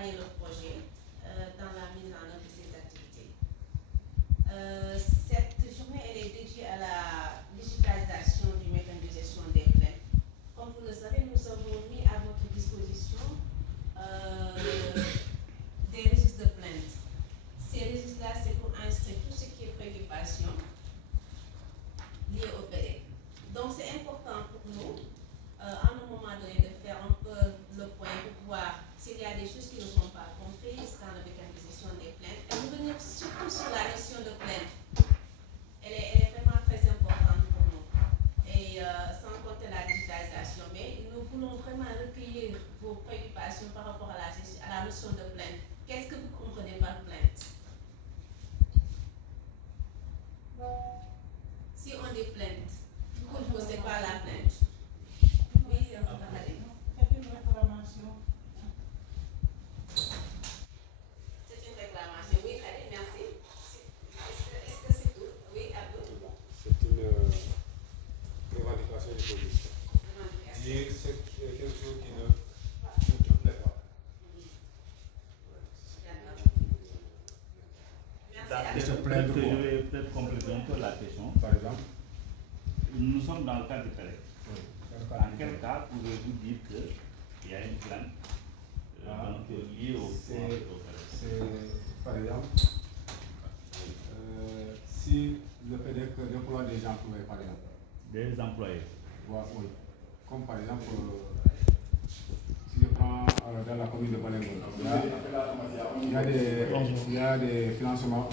accompagner le projet dans la mise en œuvre de ces activités. Cette journée elle est dédiée à la digitalisation du mécanisme de gestion des plaintes. Comme vous le savez, nous avons mis à votre disposition des registres de plaintes. Ces registres-là, c'est pour inscrire tout ce qui est préoccupation liée au PDEC. Donc c'est important pour nous, à un moment donné, de faire un peu le point pour voir s'il y a des choses qui ne sont pas comprises dans le mécanisme de gestion des plaintes et revenir surtout sur la notion de plainte. Elle est vraiment très importante pour nous. Et sans compter la digitalisation, mais nous voulons vraiment recueillir vos préoccupations par rapport à la notion de plainte. Qu'est-ce que vous comprenez par plainte? Si on dit plainte, pour vous, c'est quoi la plainte? Oui, c'est une réclamation. C'est une réclamation. Oui, allez, merci. Est-ce que c'est tout? Oui, Abdou? C'est une revendication du police. Et c'est quelque chose qui ne plaît pas. Merci. Je vais peut-être compléter un peu la question. Par exemple, nous sommes dans le cadre du PELEC. oui. En quel cas pouvez-vous dire qu'il y a une plainte liée au PELEC? C'est, par exemple, si le PEDEC déploie des employés, par exemple. Des employés. Oui. Comme par exemple, si je prends dans la commune de Balengo, il y a des financements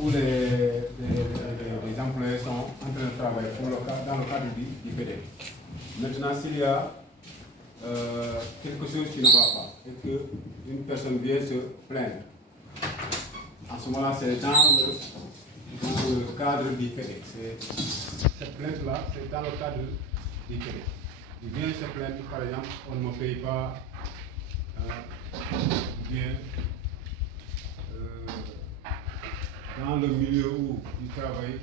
où les employés sont en train de travailler dans le cadre du PEDEC. Maintenant, s'il y a quelque chose qui ne va pas et qu'une personne vient se plaindre, en ce moment-là, c'est dans le cadre du PEDEC. Cette plainte-là, c'est dans le cadre du PEDEC. Il vient se plaindre, par exemple, on ne me paye pas bien dans le milieu où il travaille,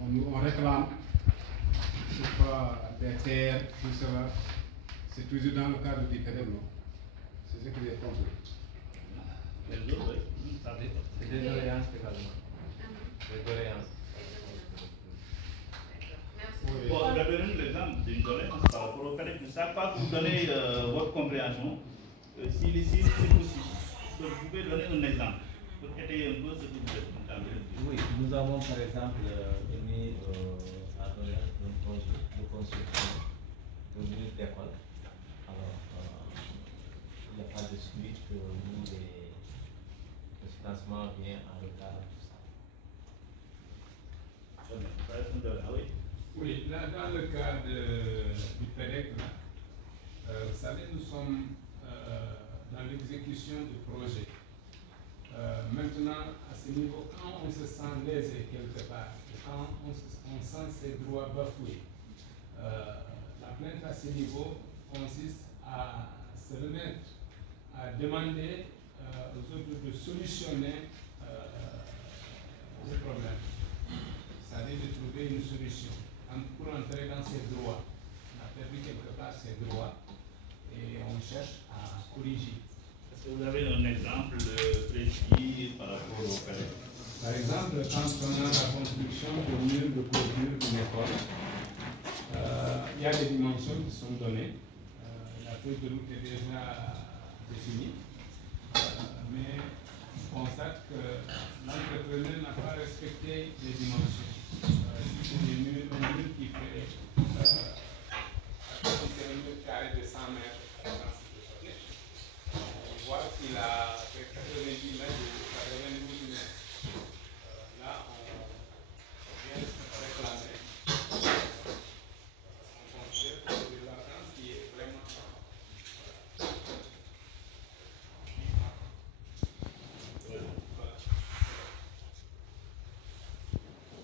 on réclame, je sais pas, des terres, tout cela. C'est toujours dans le cadre du PEDEC, non? C'est ce que j'ai compris. Les autres, oui. C'est des doléances également. Des doléances. Merci. Bon, je vais donner l'exemple d'une doléance par rapport au PELEC. Chaque fois que vous donnez votre compréhension, si c'est possible, vous pouvez donner un exemple pour aider un peu ce que vous êtes en train de dire. Oui, nous avons par exemple émis la doléance d'un projet de construction de mur d'école. Alors, il n'y a pas de suite où le financement vient en retard, tout ça. Oui, là, dans le cas du PEDEC, vous savez, nous sommes dans l'exécution du projet. Maintenant, à ce niveau, quand on se sent lésé quelque part, quand on sent ses droits bafoués, la plainte à ce niveau consiste à se remettre, à demander aux autres de solutionner le problème. C'est-à-dire de trouver une solution pour entrer dans ses droits. On a perdu quelque part ses droits et on cherche à corriger. Est-ce que vous avez un exemple précis par rapport au PELEC? Par exemple, quand on a la construction de murs de clôture d'une école, il y a des dimensions qui sont données. La feuille de route est déjà définie. Mais on constate que l'entrepreneur n'a pas respecté les dimensions. Si c'est un mur qui fait un mur carré de 100 mètres, on voit qu'il a fait 90 mètres de 92 mètres. Là, on vient réclamer. On considère que c'est de l'argent qui est vraiment.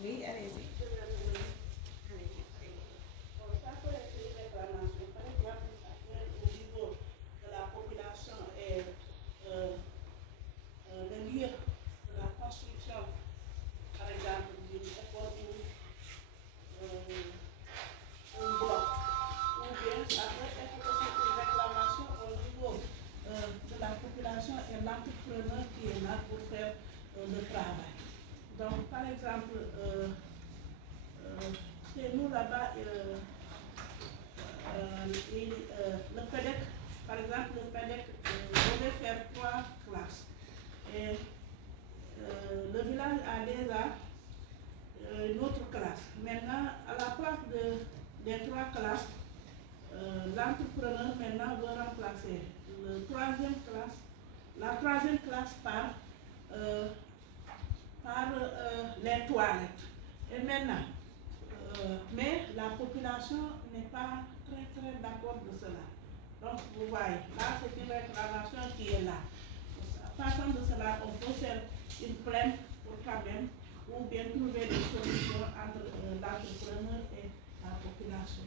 Oui, allez-y. là-bas, le PEDEC, par exemple, le PEDEC devait faire 3 classes. Et le village a déjà une autre classe. Maintenant, à la place des 3 classes, l'entrepreneur maintenant veut remplacer la troisième classe par les toilettes. Et maintenant, mais la population n'est pas très d'accord de cela. Donc vous voyez, là c'est une réclamation qui est là. Partant de cela, on peut faire une plainte pour quand même, ou bien trouver des solutions entre l'entrepreneur et la population.